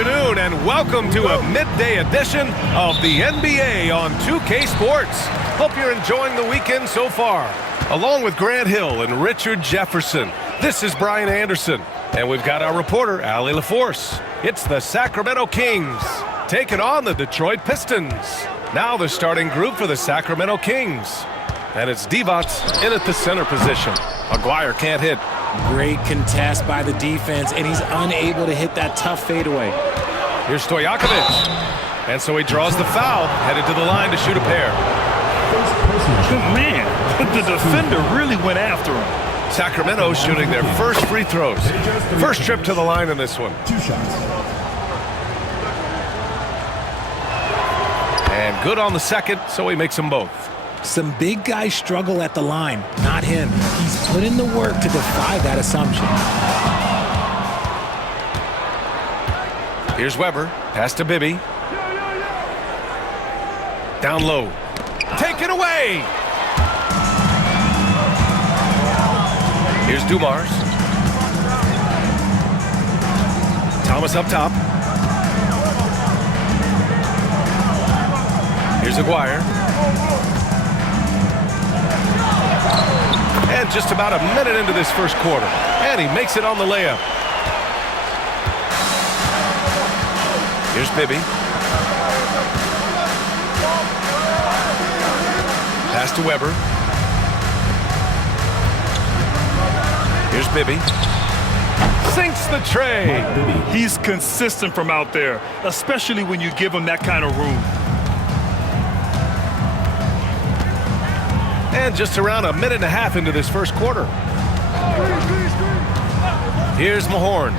afternoon, and welcome to a midday edition of the NBA on 2K Sports. Hope you're enjoying the weekend so far. Along with Grant Hill and Richard Jefferson, this is Brian Anderson. And we've got our reporter, Allie LaForce. It's the Sacramento Kings taking on the Detroit Pistons. Now the starting group for the Sacramento Kings. And it's Divac in at the center position. Aguirre can't hit. Great contest by the defense, and he's unable to hit that tough fadeaway. Here's Stojakovic. And so he draws the foul, headed to the line to shoot a pair. Man, the defender really went after him. Sacramento shooting their first free throws. First trip to the line in this one. 2 shots. And good on the second, so he makes them both. Some big guys struggle at the line, not him. He's put in the work to defy that assumption. Here's Weber, pass to Bibby. Down low. Taken away! Here's Dumars. Thomas up top. Here's Aguirre. And just about a minute into this first quarter. And he makes it on the layup. Here's Bibby. Pass to Weber. Here's Bibby. Sinks the tray. He's consistent from out there, especially when you give him that kind of room. And just around a minute and a half into this first quarter. Here's Mahorn.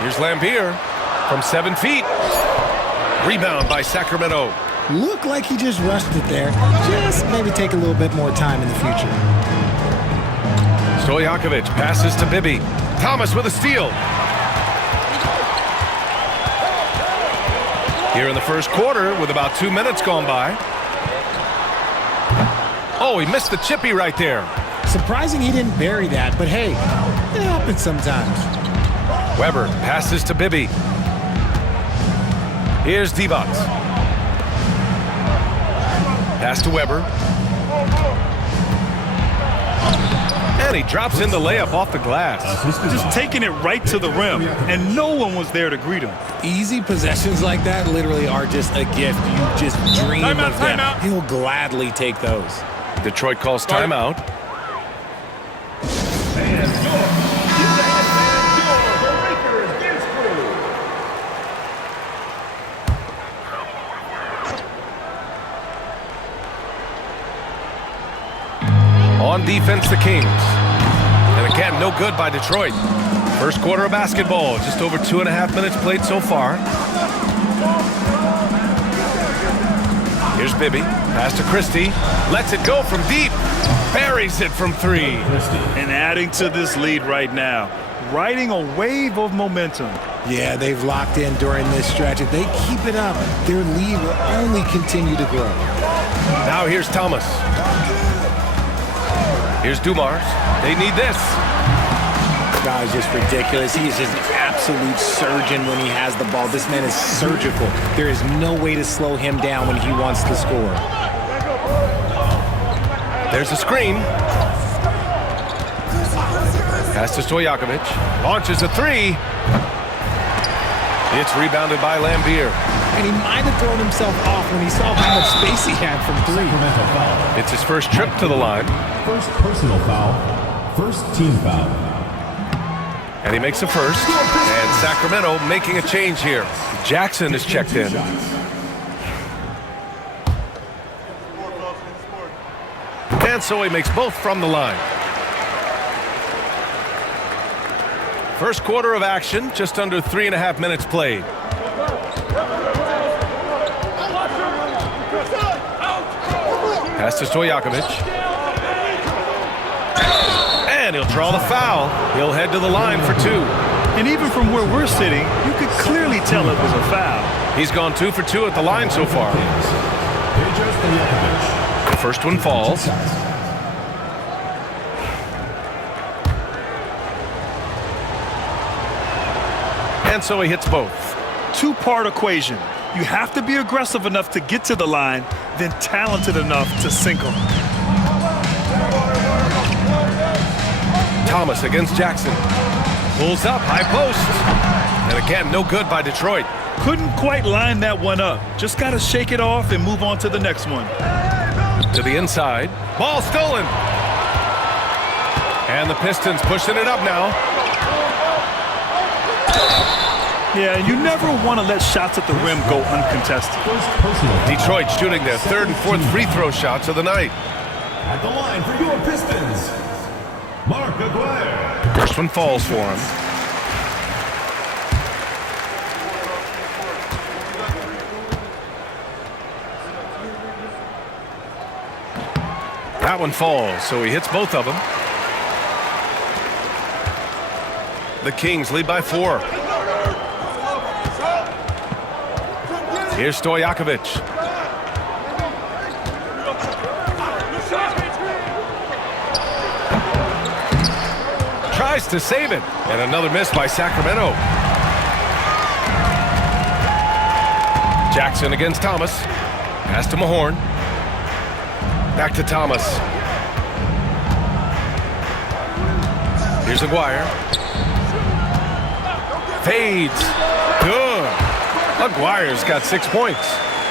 Here's Lambier from 7 feet. Rebound by Sacramento. Looked like he just rushed it there. Just maybe take a little bit more time in the future. Stojakovic passes to Bibby. Thomas with a steal. Here in the first quarter with about 2 minutes gone by. Oh, he missed the chippy right there. Surprising he didn't bury that, but hey, it happens sometimes. Weber passes to Bibby. Here's Divac. Pass to Weber. And he drops in the layup off the glass. Just taking it right to the rim, and no one was there to greet him. Easy possessions like that literally are just a gift. You just dream of them. Timeout. He'll gladly take those. Detroit calls timeout. On defense, the Kings. And again, no good by Detroit. First quarter of basketball, just over 2.5 minutes played so far. Here's Bibby, pass to Christie, lets it go from deep, buries it from 3. And adding to this lead right now, riding a wave of momentum. Yeah, they've locked in during this stretch. If they keep it up, their lead will only continue to grow. Now here's Thomas. Here's Dumars. They need this. This guy is just ridiculous. He is just an absolute surgeon when he has the ball. This man is surgical. There is no way to slow him down when he wants to score. There's a screen. Pass to Stojakovic. Launches a 3. It's rebounded by Lambier. And he might have thrown himself off when he saw how much space he had from 3. It's his first trip to the line. First personal foul. First team foul. And he makes a first. And Sacramento making a change here. Jackson is checked in. And so he makes both from the line. First quarter of action, just under 3.5 minutes played. Pass to Stojakovic. And he'll draw the foul. He'll head to the line for 2. And even from where we're sitting, you could clearly tell it was a foul. He's gone 2 for 2 at the line so far. The first one falls. And so he hits both. Two-part equation. You have to be aggressive enough to get to the line, then talented enough to sink them. Thomas against Jackson. Pulls up, high post. And again, no good by Detroit. Couldn't quite line that one up. Just got to shake it off and move on to the next one. To the inside. Ball stolen. And the Pistons pushing it up now. Yeah, and you never want to let shots at the rim go uncontested. Detroit shooting their third and fourth free throw shots of the night. At the line for your Pistons, Mark Aguirre. First one falls for him. That one falls, so he hits both of them. The Kings lead by 4. Here's Stojakovic. Tries to save it. And another miss by Sacramento. Jackson against Thomas. Pass to Mahorn. Back to Thomas. Here's Aguirre. Fades. Good. Aguirre's got 6 points.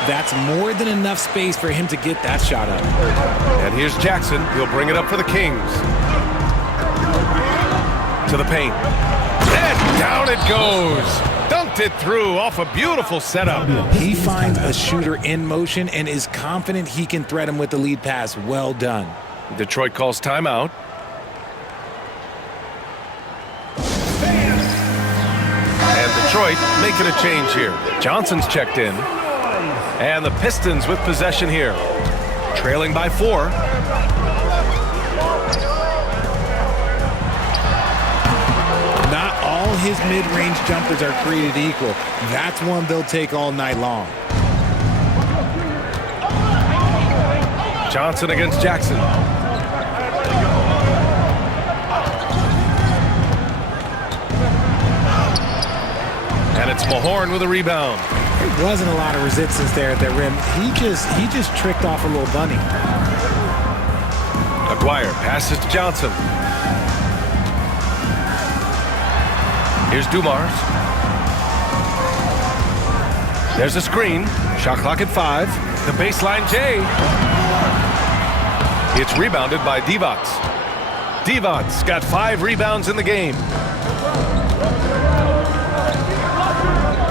That's more than enough space for him to get that shot up. And here's Jackson. He'll bring it up for the Kings. To the paint. And down it goes. Dunked it through off a beautiful setup. He finds a shooter in motion and is confident he can thread him with the lead pass. Well done. Detroit calls timeout. And Detroit making a change here. Johnson's checked in. And the Pistons with possession here. Trailing by 4. Not all his mid-range jumpers are created equal. That's one they'll take all night long. Johnson against Jackson. And it's Mahorn with a rebound. There wasn't a lot of resistance there at the rim. He just tricked off a little bunny. Aguirre passes to Johnson. Here's Dumars. There's a screen. Shot clock at 5. The baseline J. It's rebounded by Divac. Divac's got 5 rebounds in the game.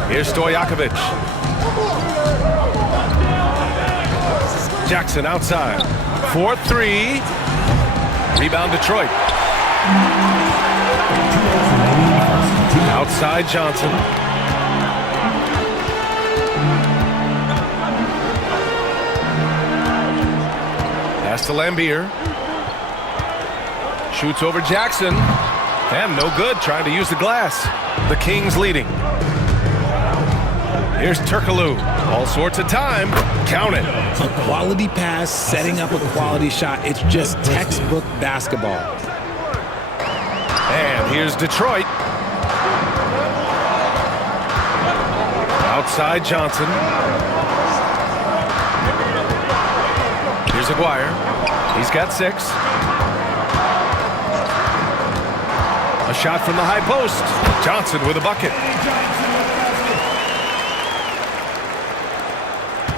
Here's Stojakovic. Jackson outside. 4-3. Rebound Detroit. Outside Johnson. Pass to Lambier. Shoots over Jackson. And no good, trying to use the glass. The Kings leading. Here's Turkoglu. All sorts of time. Count it. A quality pass, setting up a quality shot. It's just textbook basketball. And here's Detroit. Outside Johnson. Here's Aguirre. He's got 6. A shot from the high post. Johnson with a bucket.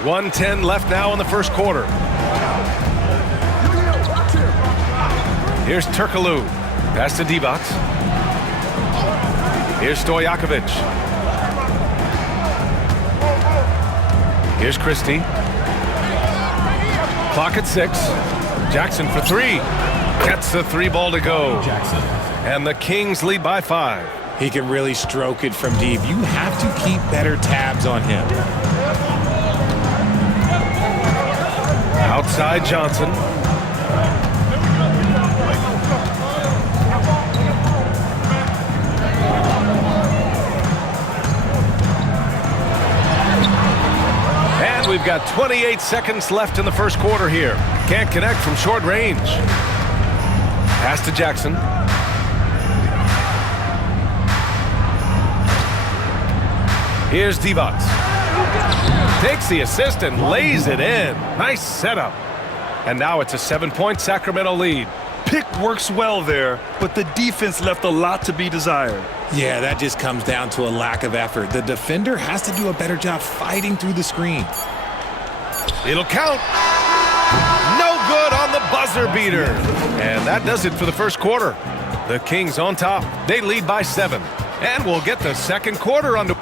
1:10 left now in the first quarter. Here's Turkoglu. Pass to Divac. Here's Stojakovic. Here's Christie. Clock at 6. Jackson for 3. Gets the 3 ball to go. Jackson. And the Kings lead by 5. He can really stroke it from deep. You have to keep better tabs on him. Outside Johnson. And we've got 28 seconds left in the first quarter here. Can't connect from short range. Pass to Jackson. Here's Divac. Takes the assist and lays it in. Nice setup. And now it's a 7-point Sacramento lead. Pick works well there, but the defense left a lot to be desired. Yeah, that just comes down to a lack of effort. The defender has to do a better job fighting through the screen. It'll count. No good on the buzzer beater. And that does it for the first quarter. The Kings on top. They lead by 7. And we'll get the second quarter underway.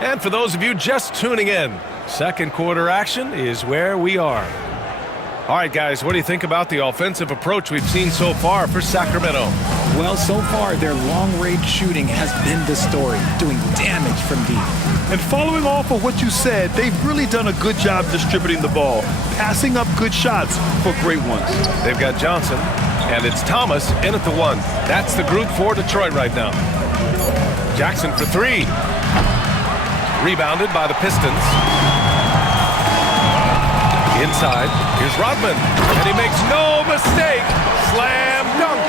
And for those of you just tuning in, second quarter action is where we are. All right, guys, what do you think about the offensive approach we've seen so far for Sacramento? Well, so far, their long-range shooting has been the story, doing damage from deep. And following off of what you said, they've really done a good job distributing the ball, passing up good shots for great ones. They've got Johnson, and it's Thomas in at the 1. That's the group for Detroit right now. Jackson for 3. Rebounded by the Pistons. Inside, here's Rodman, and he makes no mistake. Slam dunk.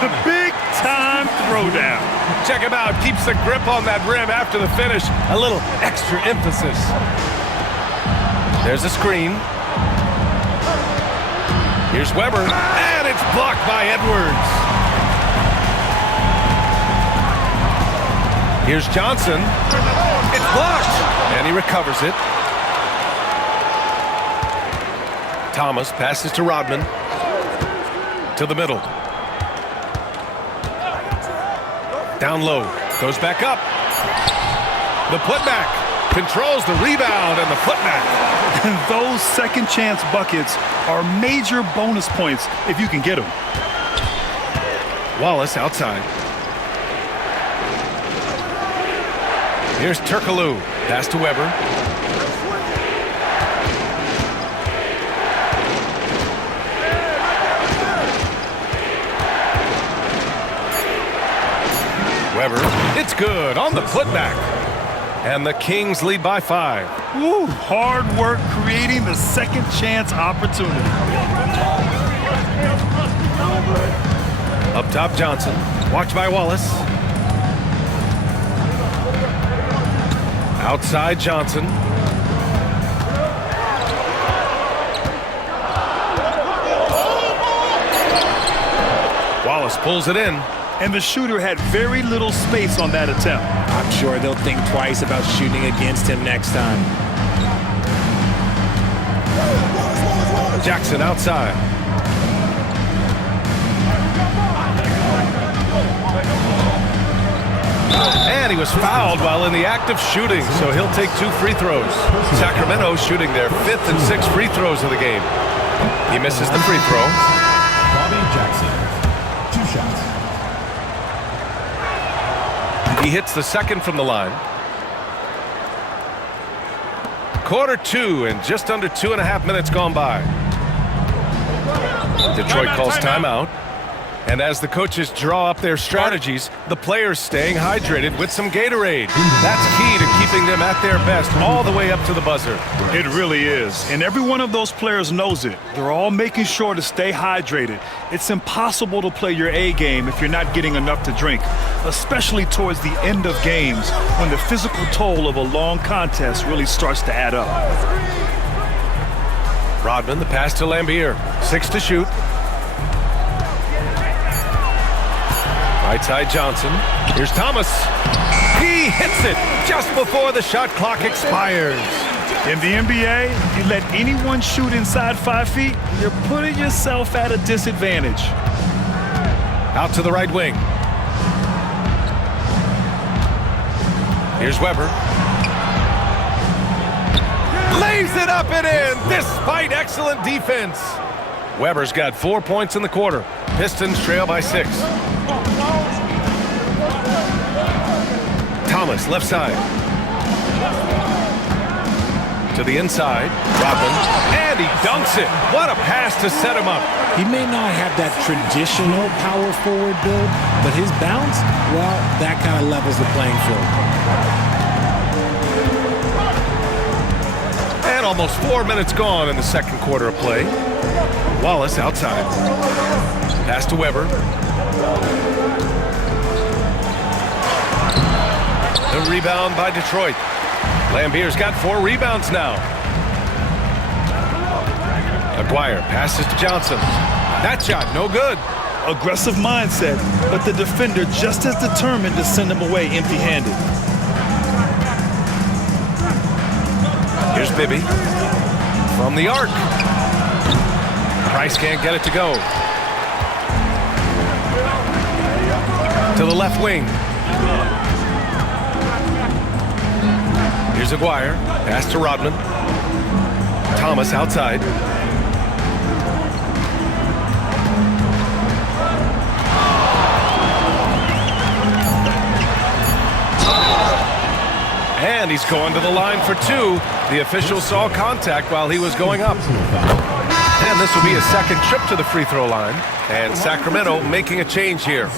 The big-time throwdown. Check him out. Keeps the grip on that rim after the finish. A little extra emphasis. There's a screen. Here's Weber, and it's blocked by Edwards. Here's Johnson. It's blocked, and he recovers it. Thomas passes to Rodman. To the middle. Down low. Goes back up. The putback. Controls the rebound and the putback. And those second chance buckets are major bonus points if you can get them. Wallace outside. Here's Turkoglu. Pass to Weber. Weber, it's good on the putback. And the Kings lead by 5. Woo, hard work creating the second chance opportunity. Up top, Johnson. Watched by Wallace. Outside, Johnson. Wallace pulls it in. And the shooter had very little space on that attempt. I'm sure they'll think twice about shooting against him next time. Jackson outside. And he was fouled while in the act of shooting, so he'll take 2 free throws. Sacramento shooting their 5th and 6th free throws of the game. He misses the free throw. Bobby Jackson, 2 shots. He hits the second from the line. Quarter 2 and just under 2.5 minutes gone by. Detroit calls timeout. And as the coaches draw up their strategies, the players staying hydrated with some Gatorade. That's key to keeping them at their best all the way up to the buzzer. It really is. And every one of those players knows it. They're all making sure to stay hydrated. It's impossible to play your A game if you're not getting enough to drink, especially towards the end of games when the physical toll of a long contest really starts to add up. Rodman, the pass to Lambier. 6 to shoot. Right side, Johnson. Here's Thomas. He hits it just before the shot clock expires. In the NBA, you let anyone shoot inside 5 feet, you're putting yourself at a disadvantage. Out to the right wing. Here's Weber. Lays it up and in, despite excellent defense. Weber's got 4 points in the quarter. Pistons trail by 6. Thomas, left side. To the inside. Rodman. And he dunks it. What a pass to set him up. He may not have that traditional power forward build, but his bounce, well, that kind of levels the playing field. And almost 4 minutes gone in the second quarter of play. Wallace outside. Pass to Weber. The rebound by Detroit. Lambier's got 4 rebounds now. Aguirre passes to Johnson. That shot, no good. Aggressive mindset, but the defender just as determined to send him away empty-handed. Here's Bibby from the arc. Price can't get it to go. To the left wing. Here's Aguirre. Pass to Rodman. Thomas outside. And he's going to the line for 2. The official saw contact while he was going up. And this will be his second trip to the free throw line. And Sacramento making a change here.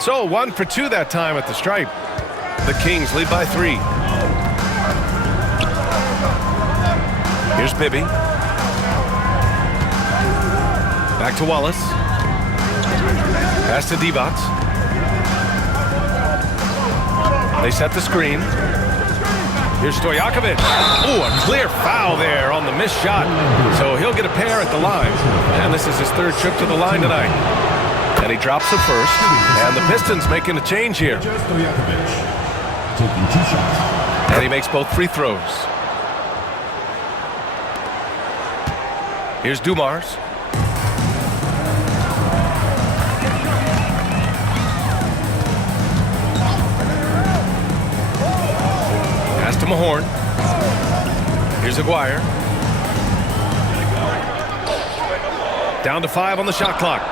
So 1 for 2 that time at the stripe. The Kings lead by 3. Here's Bibby. Back to Wallace. Pass to Divac. They set the screen. Here's Stojakovic. Ooh, a clear foul there on the missed shot. So he'll get a pair at the line. And this is his 3rd trip to the line tonight. And he drops the first. And the Pistons making a change here. Taking 2 shots. And he makes both free throws. Here's Dumars. Pass to Mahorn. Here's Aguirre. Down to 5 on the shot clock.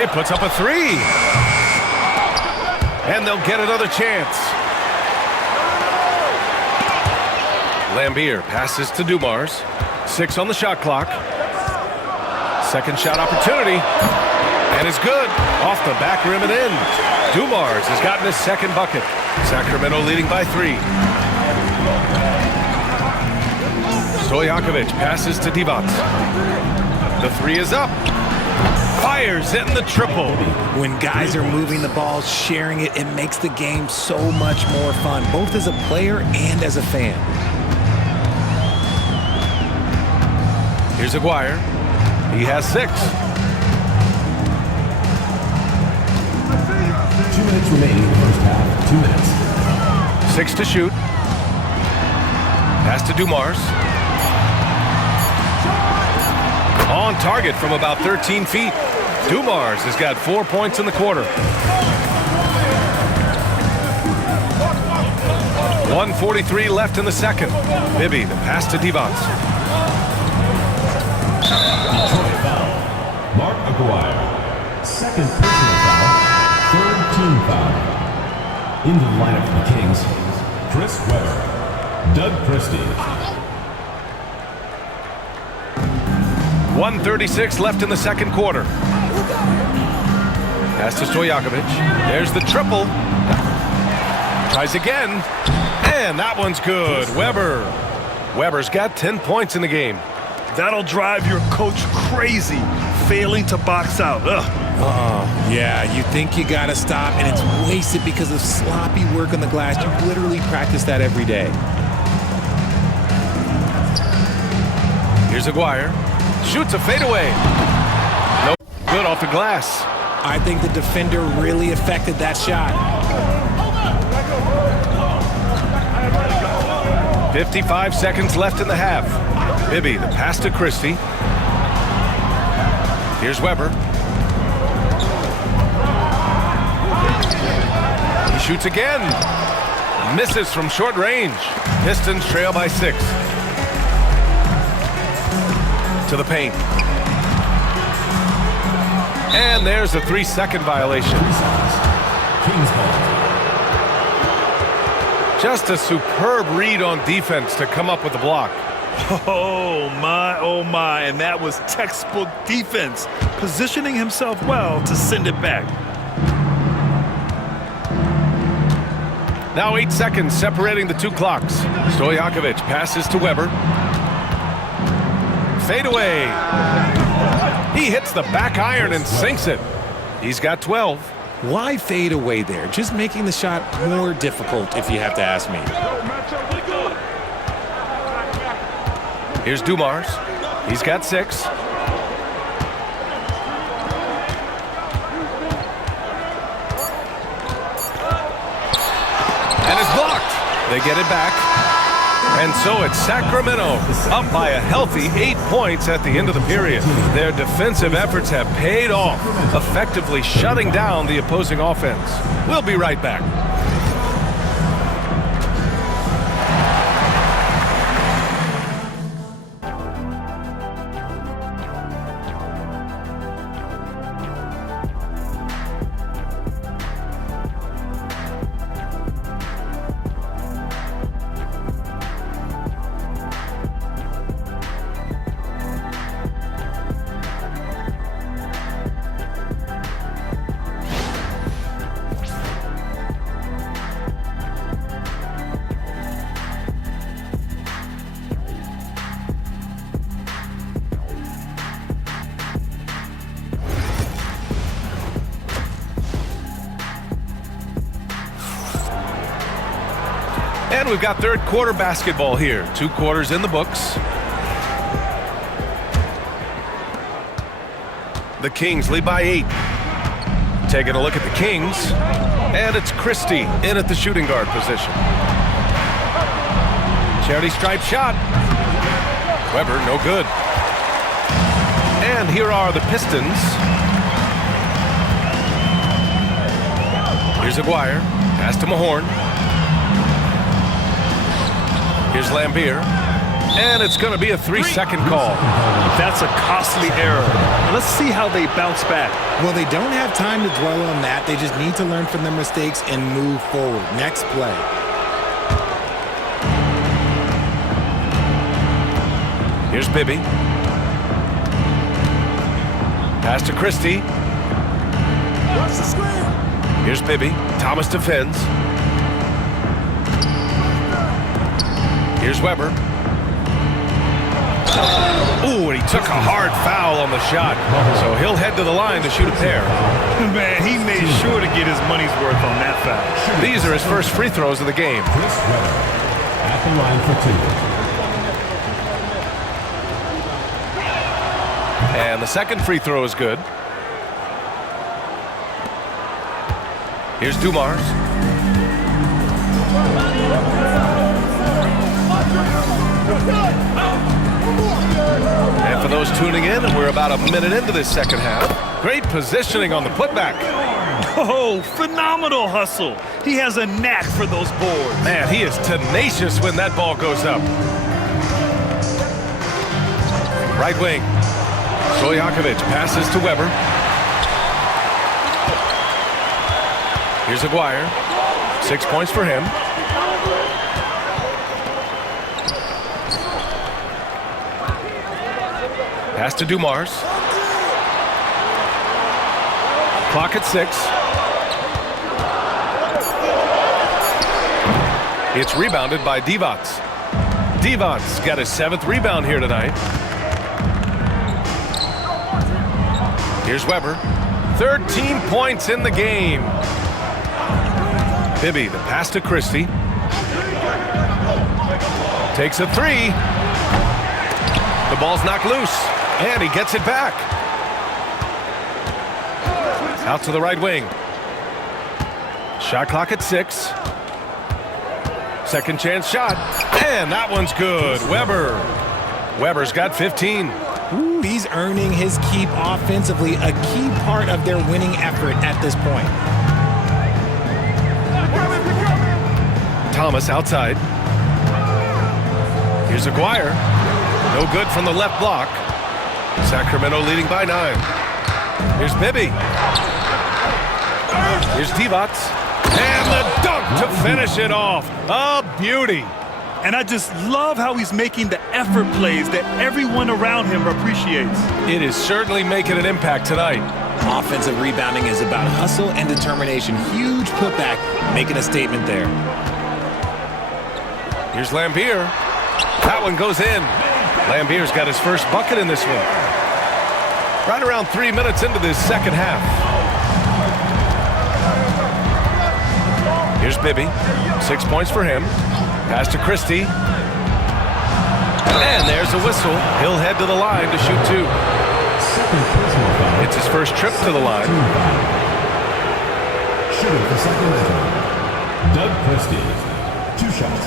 He puts up a 3. And they'll get another chance. Lambier passes to Dumars. 6 on the shot clock. Second shot opportunity. And it's good. Off the back rim and in. Dumars has gotten his second bucket. Sacramento leading by 3. Stojakovic passes to Divac. The 3 is up. Fires hitting the triple. When guys are moving the ball, sharing it, it makes the game so much more fun, both as a player and as a fan. Here's Aguirre. He has 6. 2 minutes remaining in the first half. 2 minutes. 6 to shoot. Pass to Dumars. On target from about 13 feet. Dumars has got 4 points in the quarter. 1:43 left in the second. Bibby, the pass to Divac. Detroit foul. Mark Aguirre. Second personal foul. 3rd team foul. Into the lineup for the Kings, Chris Webber. Doug Christie. 1:36 left in the second quarter. Pass to Stojakovic. There's the triple. Tries again. And that one's good. Weber's got 10 points in the game. That'll drive your coach crazy, failing to box out. Yeah, you think you gotta stop, and it's wasted because of sloppy work on the glass. You literally practice that every day. Here's Aguirre. Shoots a fadeaway. No good off the glass. I think the defender really affected that shot. 55 seconds left in the half. Bibby, the pass to Christie. Here's Weber. He shoots again. Misses from short range. Pistons trail by 6. To the paint. And there's a 3-second violation. Kings ball. Just a superb read on defense to come up with the block. Oh my, and that was textbook defense, positioning himself well to send it back. Now 8 seconds separating the two clocks. Stojakovic passes to Weber. Fade away. He hits the back iron and sinks it. He's got 12. Why fade away there? Just making the shot more difficult, if you have to ask me. Here's Dumars. He's got 6. And it's blocked. They get it back. And so it's Sacramento up by a healthy 8 points at the end of the period. Their defensive efforts have paid off, effectively shutting down the opposing offense. We'll be right back. And we've got third quarter basketball here. 2 quarters in the books. The Kings lead by 8. Taking a look at the Kings. And it's Christie in at the shooting guard position. Charity stripe shot. Weber, no good. And here are the Pistons. Here's Aguirre. Pass to Mahorn. Here's Lambier. And it's going to be a 3-second call. That's a costly error. Let's see how they bounce back. Well, they don't have time to dwell on that. They just need to learn from their mistakes and move forward. Next play. Here's Bibby. Pass to Christie. Here's Bibby. Thomas defends. Here's Weber. Ooh, and he took a hard foul on the shot. So he'll head to the line to shoot a pair. Man, he made sure to get his money's worth on that foul. These are his first free throws of the game. Chris Weber at the line for 2. And the second free throw is good. Here's Dumars. And for those tuning in, we're about a minute into this second half. Great positioning on the putback. Oh, phenomenal hustle. He has a knack for those boards. Man, he is tenacious when that ball goes up. Right wing. Stojakovic passes to Weber. Here's Aguirre. 6 points for him. Pass to Dumars. Clock at 6. It's rebounded by Divac. Divac got his 7th rebound here tonight. Here's Weber. 13 points in the game. Bibby, the pass to Christie. Takes a 3. The ball's knocked loose, and he gets it back. Out to the right wing. Shot clock at 6. Second chance shot, and that one's good. Weber's got 15. Ooh, he's earning his keep offensively, a key part of their winning effort at this point. Thomas outside. Here's Aguirre. No good from the left block. Sacramento leading by 9. Here's Bibby. Here's Divac. And the dunk to finish it off. A beauty. And I just love how he's making the effort plays that everyone around him appreciates. It is certainly making an impact tonight. Offensive rebounding is about hustle and determination. Huge putback, making a statement there. Here's Lambier. That one goes in. Lambier's got his first bucket in this one. Right around 3 minutes into this second half. Here's Bibby. 6 points for him. Pass to Christie. And there's a whistle. He'll head to the line to shoot two. It's his first trip to the line. Shooting for Sacramento, Doug Christie. 2 shots.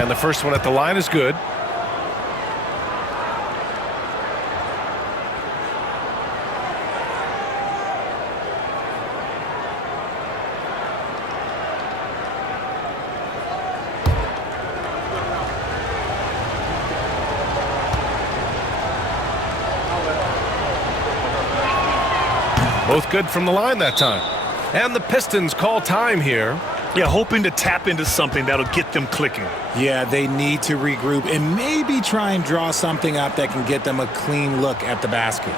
And the first one at the line is good. Both good from the line that time. And the Pistons call time here. Yeah, hoping to tap into something that'll get them clicking. Yeah, they need to regroup and maybe try and draw something up that can get them a clean look at the basket.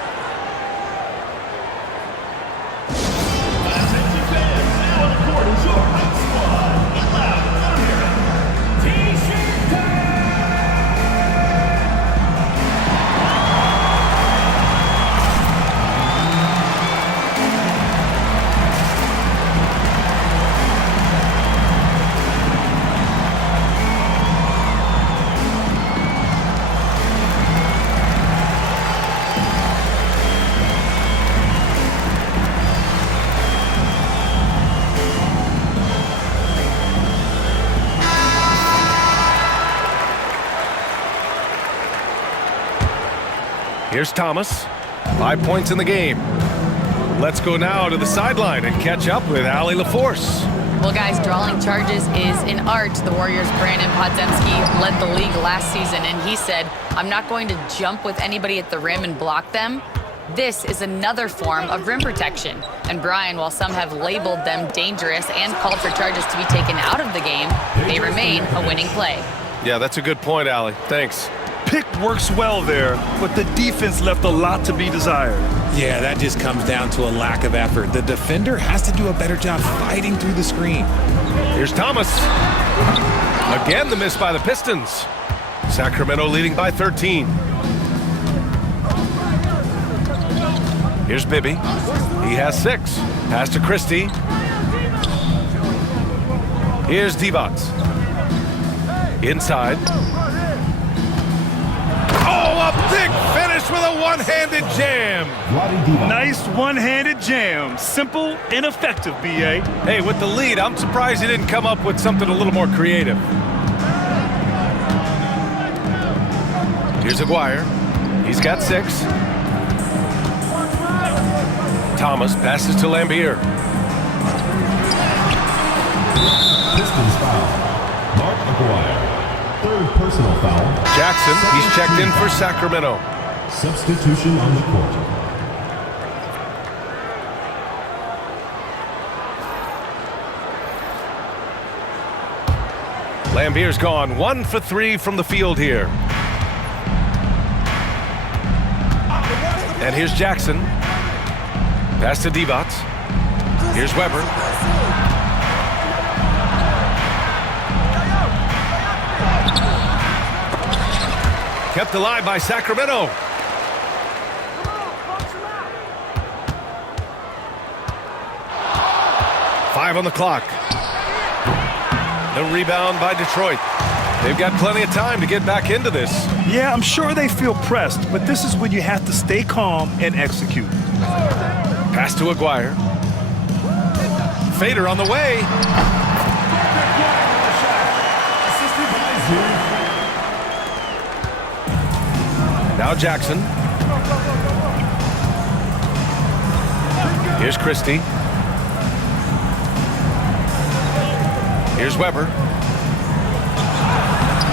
Here's Thomas. 5 points in the game. Let's go now to the sideline and catch up with Allie LaForce. Well, guys, drawing charges is an art. The Warriors' Brandon Podziemski led the league last season, and he said, I'm not going to jump with anybody at the rim and block them. This is another form of rim protection. And Brian, while some have labeled them dangerous and called for charges to be taken out of the game, they remain a winning play. Yeah, that's a good point, Allie. Thanks. Pick works well there, but the defense left a lot to be desired. Yeah, that just comes down to a lack of effort. The defender has to do a better job fighting through the screen. Here's Thomas. Again, the miss by the Pistons. Sacramento leading by 13. Here's Bibby. He has 6. Pass to Christie. Here's Divac. Inside. Oh, a big finish with a one-handed jam. Nice one-handed jam. Simple and effective, B.A. Hey, with the lead, I'm surprised he didn't come up with something a little more creative. Here's Aguirre. He's got 6. Thomas passes to Lambier. Pistons foul. Mark Aguirre. 3rd personal foul. Jackson, he's checked in for Sacramento. Substitution on the court. Lambier's gone 1 for 3 from the field here. And here's Jackson. Pass to Divac. Here's Weber. Kept alive by Sacramento. Five on the clock. The rebound by Detroit. They've got plenty of time to get back into this. Yeah, I'm sure they feel pressed, but this is when you have to stay calm and execute. Pass to Aguirre. Fader on the way. Now Jackson. Here's Christie. Here's Weber.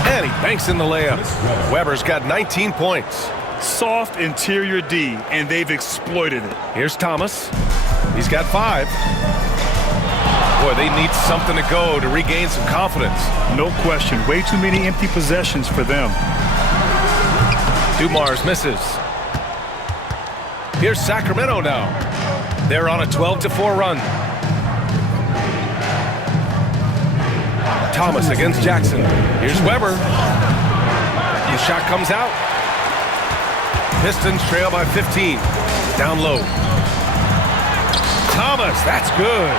And he banks in the layup. Weber's got 19 points. Soft interior D, and they've exploited it. Here's Thomas. He's got 5. Boy, they need something to go to regain some confidence. No question. Way too many empty possessions for them. Dumars misses. Here's Sacramento now. They're on a 12-4 run. Thomas against Jackson. Here's Weber. The shot comes out. Pistons trail by 15. Down low. Thomas, that's good.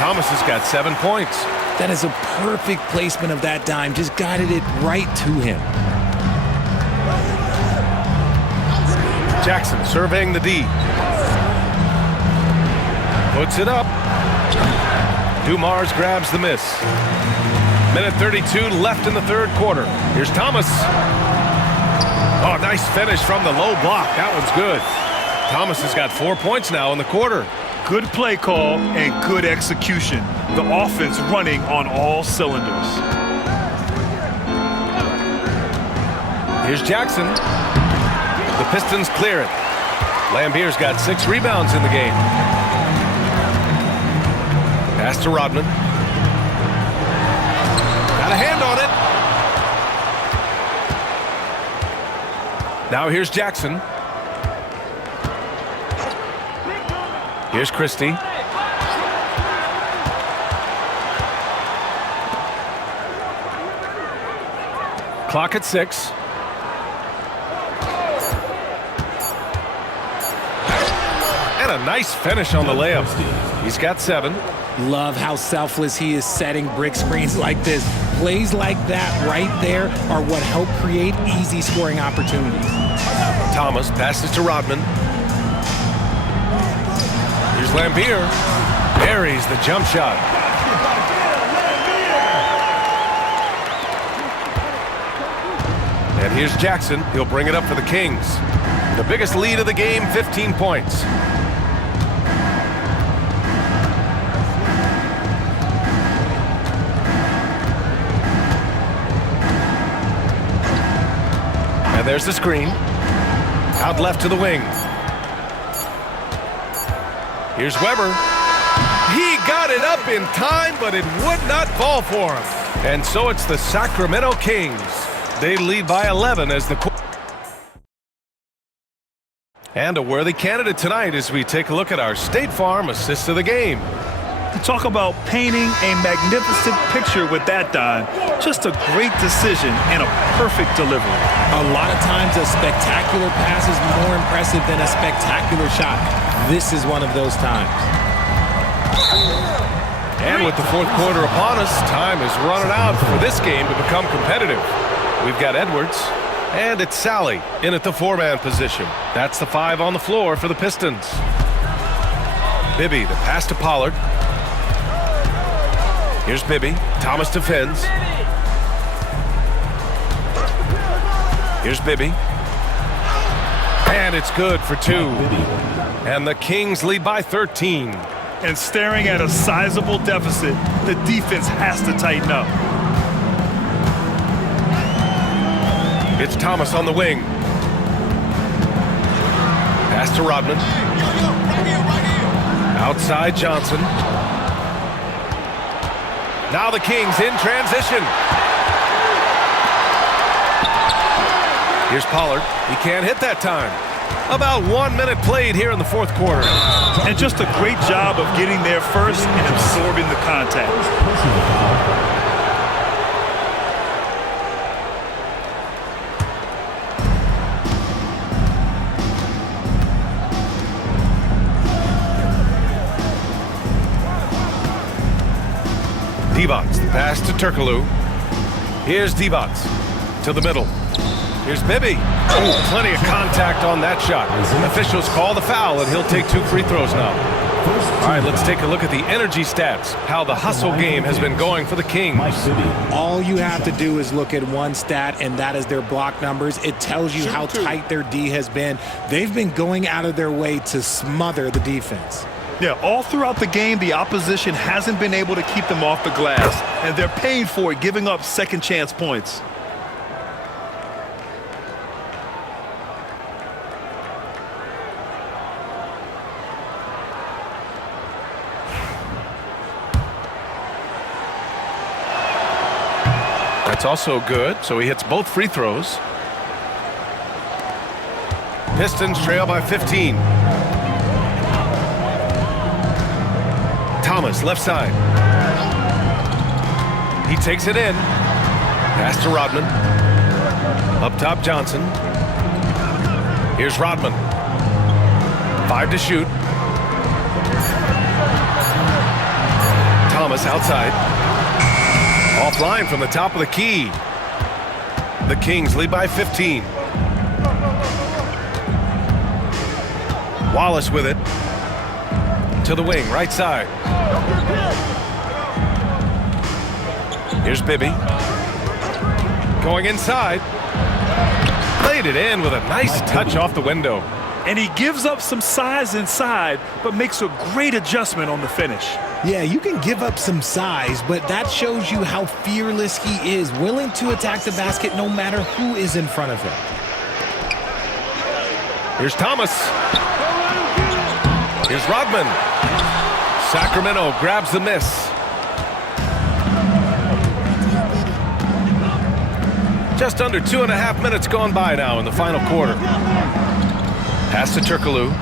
Thomas has got 7 points. That is a perfect placement of that dime. Just guided it right to him. Jackson surveying the D. Puts it up. Dumars grabs the miss. Minute 32 left in the third quarter. Here's Thomas. Oh, nice finish from the low block. That one's good. Thomas has got 4 points now in the quarter. Good play call and good execution. The offense running on all cylinders. Here's Jackson. The Pistons clear it. Lambier's got 6 rebounds in the game. Pass to Rodman. Got a hand on it. Now here's Jackson. Here's Christie. Clock at 6. And a nice finish on the layup. He's got 7. Love how selfless he is setting brick screens like this. Plays like that right there are what help create easy scoring opportunities. Thomas passes to Rodman. Here's Lambier. Buries the jump shot. And here's Jackson. He'll bring it up for the Kings. The biggest lead of the game, 15 points. And there's the screen. Out left to the wing. Here's Weber. He got it up in time, but it would not fall for him. And so it's the Sacramento Kings. They lead by 11 as the... And a worthy candidate tonight as we take a look at our State Farm assist of the game. Talk about painting a magnificent picture with that dime. Just a great decision and a perfect delivery. A lot of times a spectacular pass is more impressive than a spectacular shot. This is one of those times. And with the fourth quarter upon us, time is running out for this game to become competitive. We've got Edwards, and it's Sally in at the 4-man position. That's the 5 on the floor for the Pistons. Bibby, the pass to Pollard. Here's Bibby. Thomas defends. Here's Bibby. And it's good for 2. And the Kings lead by 13. And staring at a sizable deficit, the defense has to tighten up. It's Thomas on the wing. Pass to Rodman. Outside Johnson. Now the Kings in transition. Here's Pollard. He can't hit that time. About 1 minute played here in the fourth quarter. And just a great job of getting there first and absorbing the contact. Divac, the pass to Turkoglu. Here's Divac to the middle. Here's Bibby. Oh, plenty of contact on that shot. Officials call the foul, and he'll take 2 free throws now. All right, let's take a look at the energy stats, how the hustle game has been going for the Kings. All you have to do is look at one stat, and that is their block numbers. It tells you how tight their D has been. They've been going out of their way to smother the defense. Yeah, all throughout the game, the opposition hasn't been able to keep them off the glass, and they're paying for it, giving up second chance points. That's also good, so he hits both free throws. Pistons trail by 15. Thomas, left side. He takes it in. Pass to Rodman. Up top, Johnson. Here's Rodman. 5 to shoot. Thomas outside. Offline from the top of the key. The Kings lead by 15. Wallace with it. To the wing, right side. Here's Bibby. Going inside. Laid it in with a nice touch off the window. And he gives up some size inside, but makes a great adjustment on the finish. Yeah, you can give up some size, but that shows you how fearless he is, willing to attack the basket no matter who is in front of him. Here's Thomas. Here's Rodman. Sacramento grabs the miss. Just under 2.5 minutes gone by now in the final quarter. Pass to Turkoglu.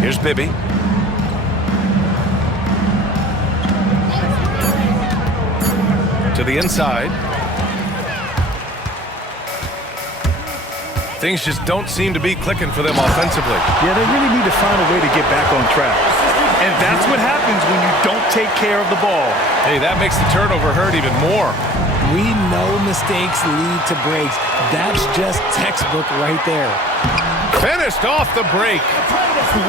Here's Bibby. To the inside. Things just don't seem to be clicking for them offensively. Yeah, they really need to find a way to get back on track. And that's what happens when you don't take care of the ball. Hey, that makes the turnover hurt even more. We know mistakes lead to breaks. That's just textbook right there. Finished off the break.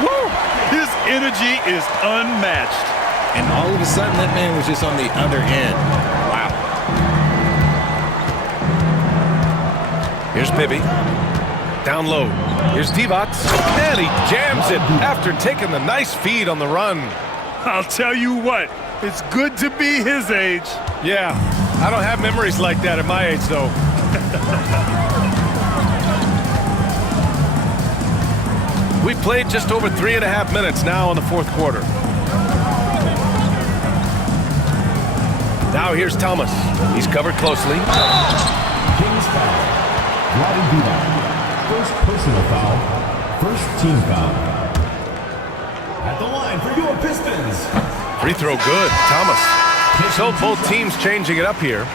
Woo! His energy is unmatched. And all of a sudden, that man was just on the other end. Wow. Here's Bibby. Down low. Here's Divac. And he jams it after taking the nice feed on the run. I'll tell you what, it's good to be his age. Yeah, I don't have memories like that at my age, though. We played just over 3.5 minutes now in the fourth quarter. Now here's Thomas. He's covered closely. Kings foul. Roddy Divac. First personal foul. First team foul. At the line for your Pistons. Free throw good, Thomas. So both teams changing it up here.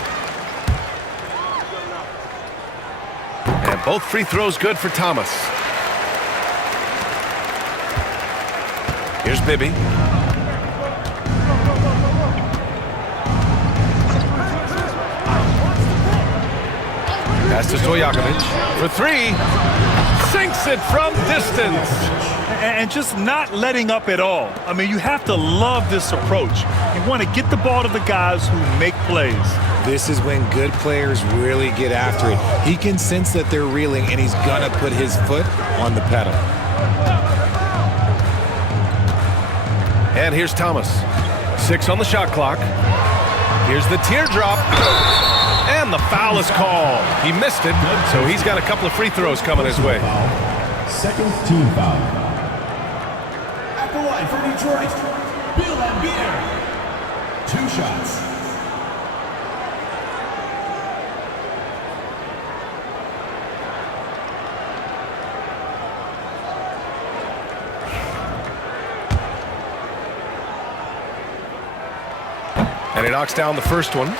And both free throws good for Thomas. Here's Bibby. Pass to Stojakovic for 3. Sinks it from distance. And just not letting up at all. I mean, you have to love this approach. You want to get the ball to the guys who make plays. This is when good players really get after it. He can sense that they're reeling, and he's going to put his foot on the pedal. And here's Thomas. 6 on the shot clock. Here's the teardrop. And the foul is called. He missed it, so he's got a couple of free throws coming his way. Second team foul. At the line for Detroit, Bill Laimbeer. 2 shots. And he knocks down the first one.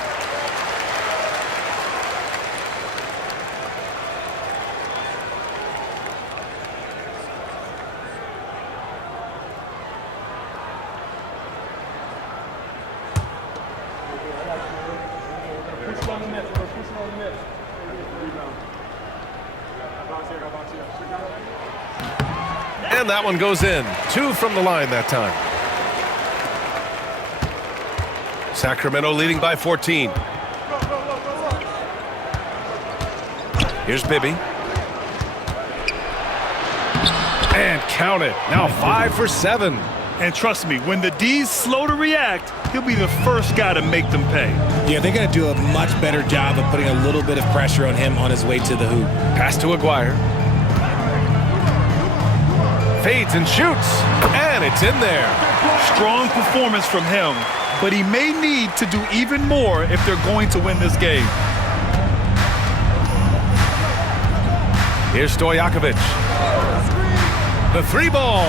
And that one goes in. 2 from the line that time. Sacramento leading by 14. Here's Bibby. And count it. Now 5 for 7. And trust me, when the D's slow to react, he'll be the first guy to make them pay. Yeah, they're going to do a much better job of putting a little bit of pressure on him on his way to the hoop. Pass to Aguirre. fades and shoots, and it's in there. Strong performance from him, but he may need to do even more if they're going to win this game. Here's Stojakovic. The three ball.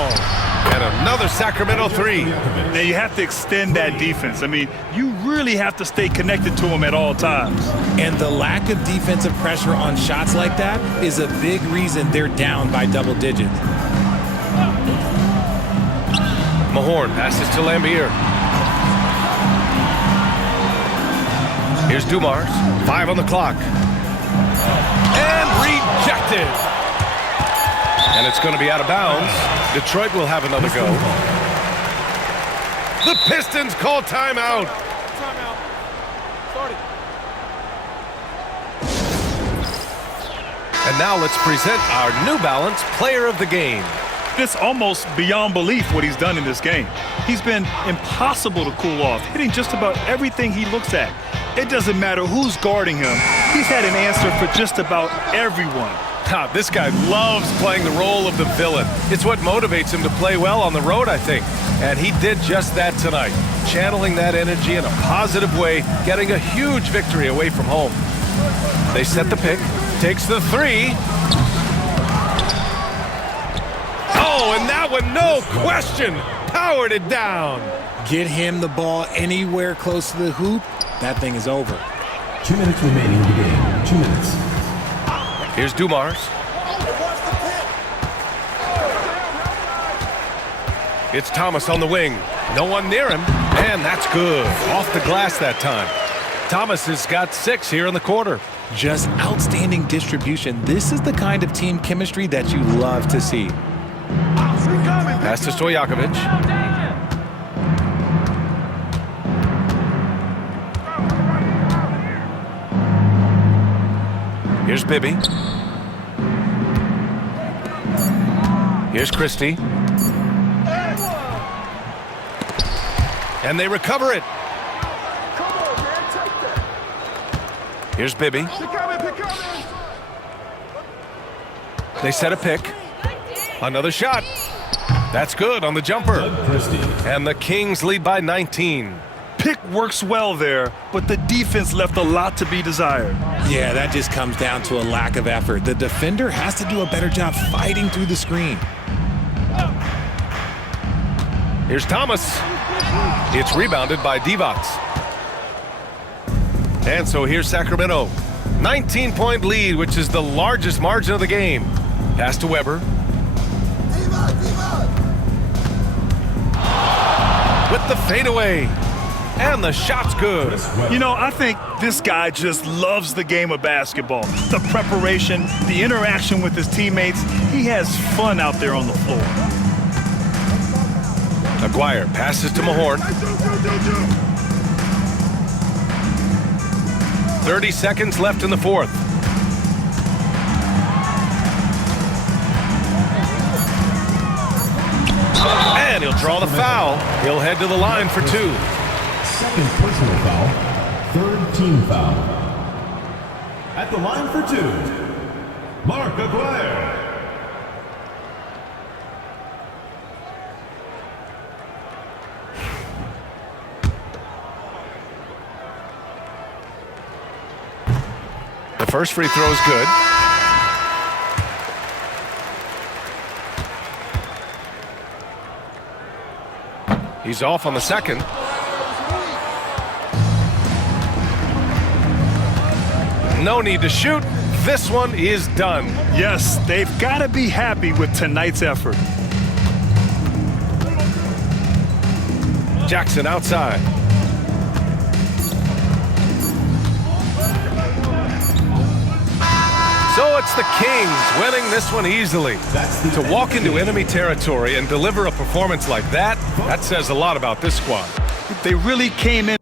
And another Sacramento three. Now you have to extend that defense. I mean, you really have to stay connected to him at all times. And the lack of defensive pressure on shots like that is a big reason they're down by double digits. Mahorn passes to Lambier. Here's Dumars. 5 on the clock. And rejected. And it's going to be out of bounds. Detroit will have another go. The Pistons call timeout. And now let's present our New Balance Player of the Game. It's almost beyond belief what he's done in this game. He's been impossible to cool off, hitting just about everything he looks at. It doesn't matter who's guarding him. He's had an answer for just about everyone. This guy loves playing the role of the villain. It's what motivates him to play well on the road, I think. And he did just that tonight, channeling that energy in a positive way, getting a huge victory away from home. They set the pick, takes the three. Oh, and that one, no question, powered it down. Get him the ball anywhere close to the hoop, that thing is over. 2 minutes remaining in the game. 2 minutes. Here's Dumars. It's Thomas on the wing. No one near him, and that's good. Off the glass that time. Thomas has got 6 here in the quarter. Just outstanding distribution. This is the kind of team chemistry that you love to see. Pass to Stojakovic. Here's Bibby. Here's Christie. And they recover it. Here's Bibby. They set a pick. Another shot. That's good on the jumper. And the Kings lead by 19. Pick works well there, but the defense left a lot to be desired. Yeah, that just comes down to a lack of effort. The defender has to do a better job fighting through the screen. Here's Thomas. It's rebounded by Divac. And so here's Sacramento. 19-point lead, which is the largest margin of the game. Pass to Weber. With the fadeaway. And the shot's good. You know, I think this guy just loves the game of basketball. The preparation, the interaction with his teammates. He has fun out there on the floor. Aguirre passes to Mahorn. 30 seconds left in the fourth. And he'll draw the foul. He'll head to the line for 2. Second personal foul. Third team foul. At the line for 2, Mark Aguirre. The first free throw is good. He's off on the second. No need to shoot. This one is done. Yes, they've got to be happy with tonight's effort. Jackson outside. So it's the Kings winning this one easily. To walk into enemy territory and deliver a performance like that, that says a lot about this squad. They really came in